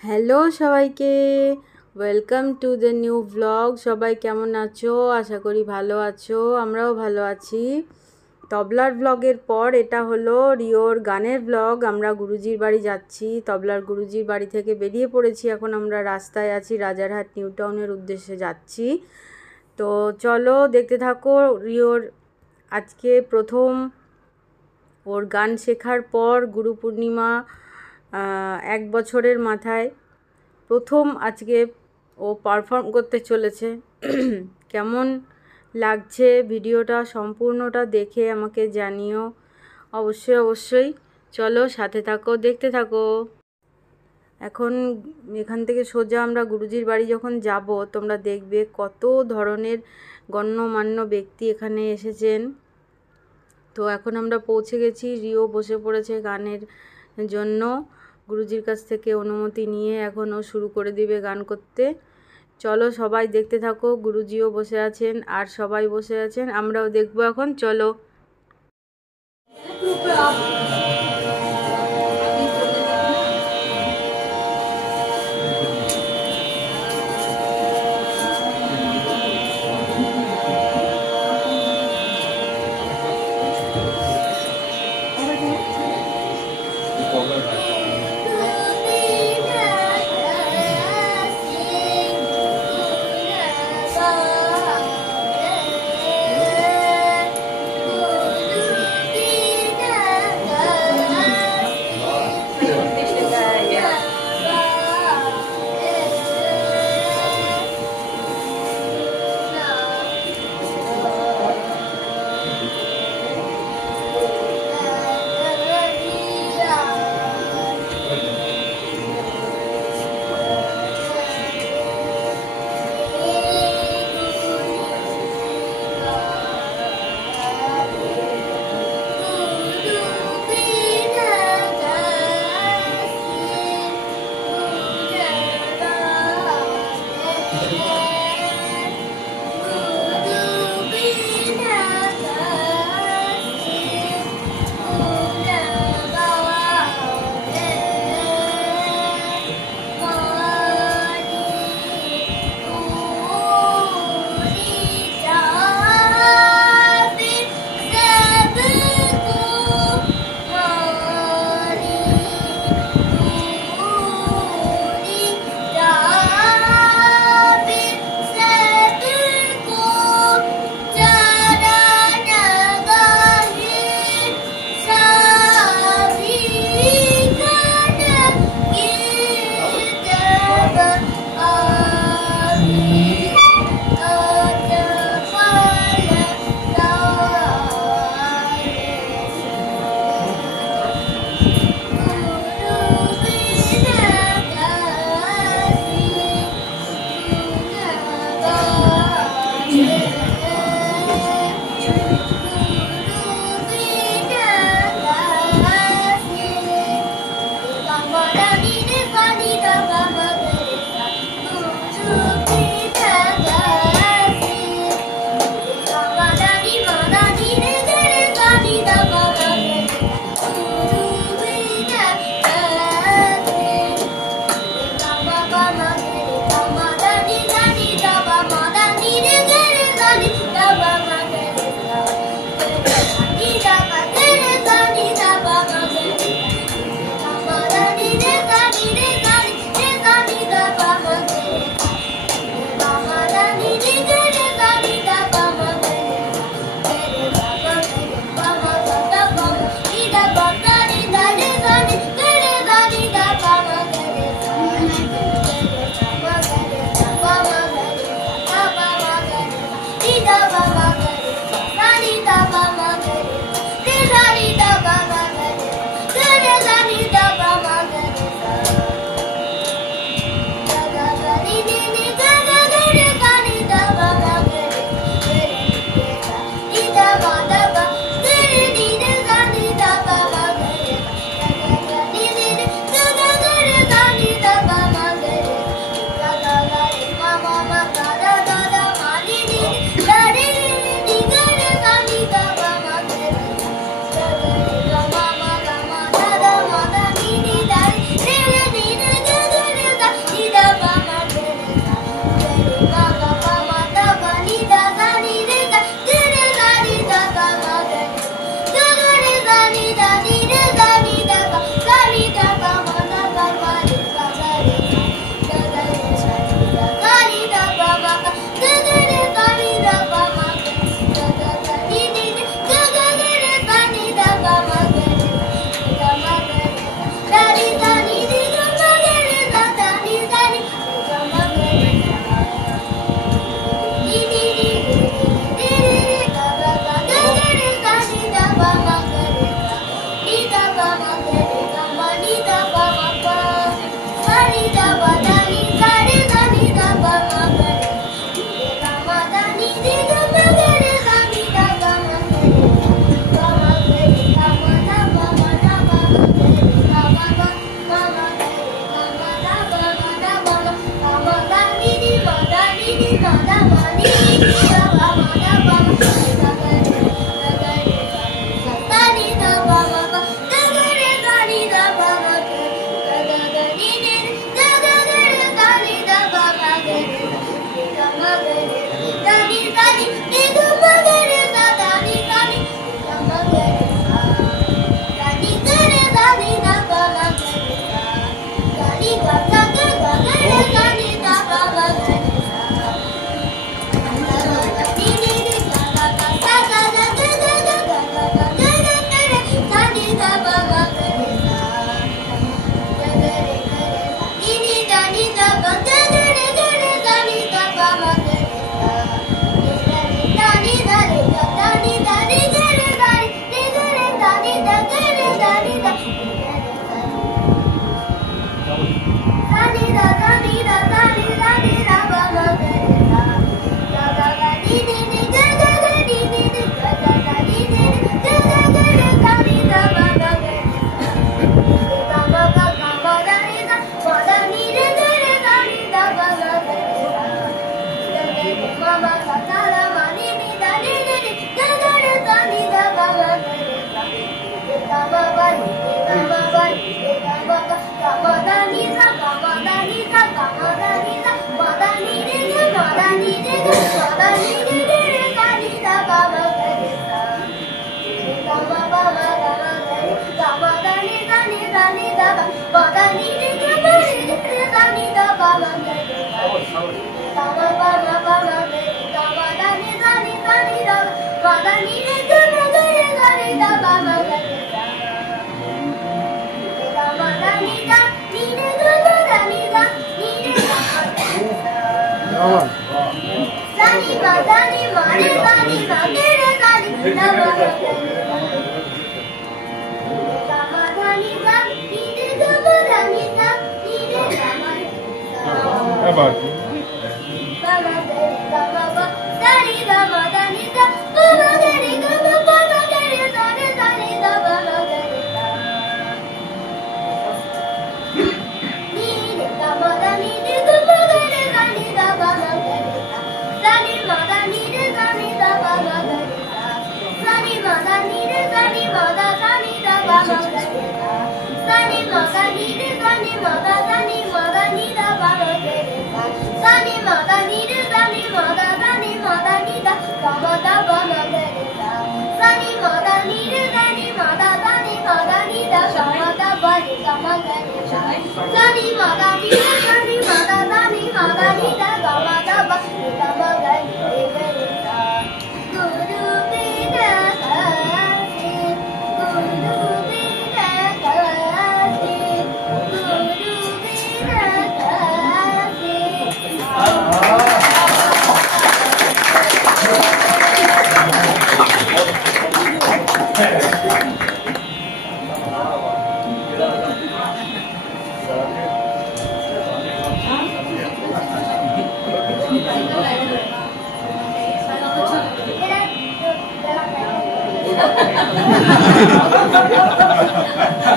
Hello সবাইকে, welcome to the new vlog. সবাই কেমন আছো? আশা করি ভালো আছো, আমরাও ভালো আছি। তবলার ভ্লগের পর এটা হলো রিওর গানের ভ্লগ। আমরা গুরুজির বাড়ি যাচ্ছি, তবলার গুরুজির বাড়ি থেকে বেরিয়ে পড়েছি। এখন আমরা রাস্তায় আছি, রাজারহাট নিউ টাউনের উদ্দেশ্যে যাচ্ছি। তো চলো দেখতে থাকো। রিওর আজকে প্রথম ওর গান শেখার পর গুরু পূর্ণিমা 1 বছরের মাথায় প্রথম আজকে ও পারফর্ম করতে চলেছে। কেমন লাগছে ভিডিওটা সম্পূর্ণটা দেখে আমাকে জানিও অবশ্যই। চলো সাথে থাকো, দেখতে থাকো। এখন এখান থেকে সোজা আমরা গুরুজির বাড়ি যখন যাব, তোমরা দেখবে কত ধরনের গণ্যমান্য ব্যক্তি এখানে এসেছেন। তো এখন আমরা পৌঁছে গেছি, রিও বসে পড়েছে গানের জন্য। গুরুজির কাছ থেকে অনুমতি নিয়ে এখন ও শুরু করে দিবে গান করতে। চলো সবাই দেখতে থাকো। গুরুজিও বসে আছেন আর সবাই বসে আছেন, আমরাও দেখবো এখন। চলো।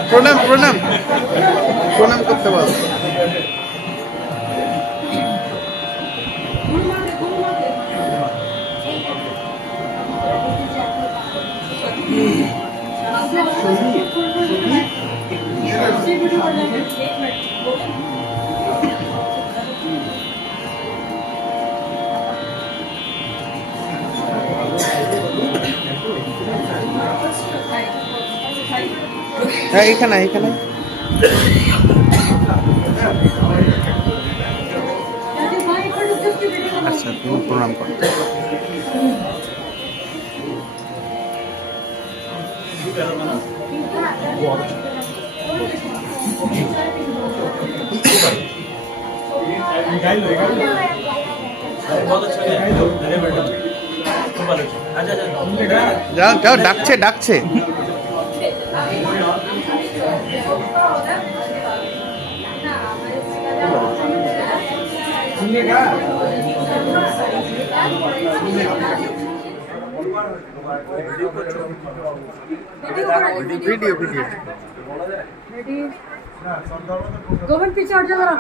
প্রণাম প্রণাম প্রণাম করতে পারো। হ্যাঁ এখানে এখানে আচ্ছা তুমি প্রণাম করো। যাও যাও ডাকছে ডাকছে। वीडियो वीडियो रेडी गोविंद पीछे हट जा जरा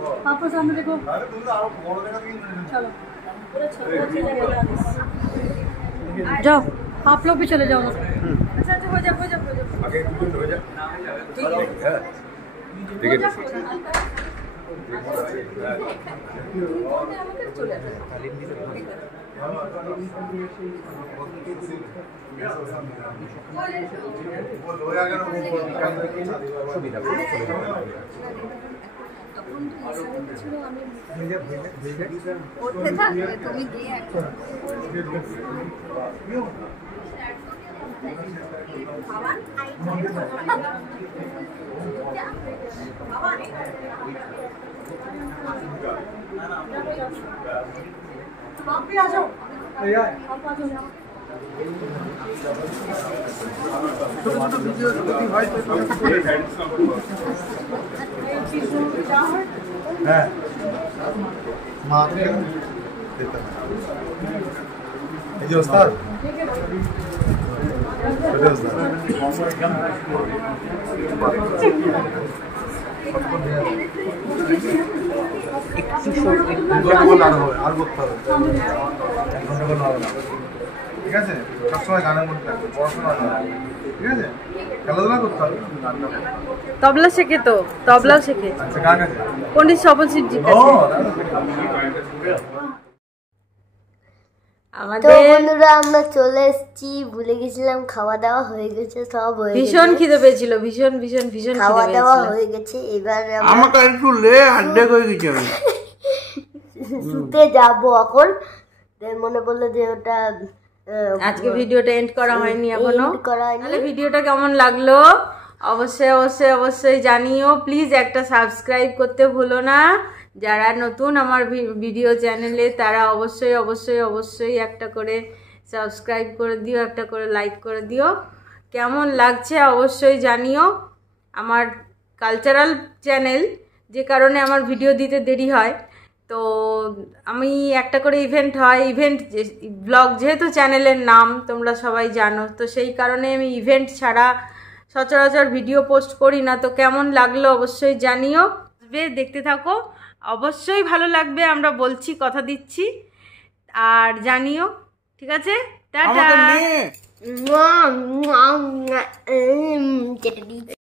पापा सामने देखो चलो जाओ आप लोग भी चले जाओ अच्छा अच्छा हो जाओ आगे हो जा ठीक है आप भी आ जाओ आप आ जाओ হ্যাঁ মা এই যে ওস্তাদ আর করতে হবে ঠিক আছে সবসময় গানের মধ্যে থাকবে পড়াশোনা ঠিক আছে খেলাধুলা করতে হবে তবলা শেখে তো তবলাও শেখে আচ্ছা গান আছে পণ্ডিত স্বপন শিবজির ও কাছে তো আমাদের বন্ধুরা আমরা চলে এসেছি ভুলে গেছিলাম খাওয়া দাওয়া হয়ে গেছে সব হয়ে ভীষণ গেছে খিদে পেয়েছিল ভীষণ ভীষণ ভীষণ খাওয়া খিদে দাওয়া পেয়েছিল হয়ে গেছে এবার আমরা আমাকে একটু লে আড্ডা করে দিচ্ছি আমি শুতে যাব এখন তাই মনে পড়লো যে ওটা আজকে ভিডিওটা এন্ড করা হয়নি এখনো end করা হয়নি। তাহলে ভিডিওটা কেমন লাগলো অবশ্যই অবশ্যই অবশ্যই জানিও প্লিজ একটা সাবস্ক্রাইব করতে ভুলো না যারা নতুন আমার ভিডিও চ্যানেলে তারা অবশ্যই অবশ্যই অবশ্যই একটা করে সাবস্ক্রাইব করে দিও একটা করে লাইক করে দিও কেমন লাগছে অবশ্যই জানিও আমার কালচারাল চ্যানেল যে কারণে আমার ভিডিও দিতে দেরি হয় তো আমি একটা করে ইভেন্ট হয় ব্লগ যেহেতু চ্যানেলের নাম তোমরা সবাই জানো তো সেই কারণে আমি ইভেন্ট ছাড়া সচরাচর ভিডিও পোস্ট করি না তো কেমন লাগলো অবশ্যই জানিও দেখতে থাকো অবশ্যই ভালো লাগবে আমরা বলছি কথা দিচ্ছি আর জানিও ঠিক আছে টাটা আমাকে নে কেটে দিই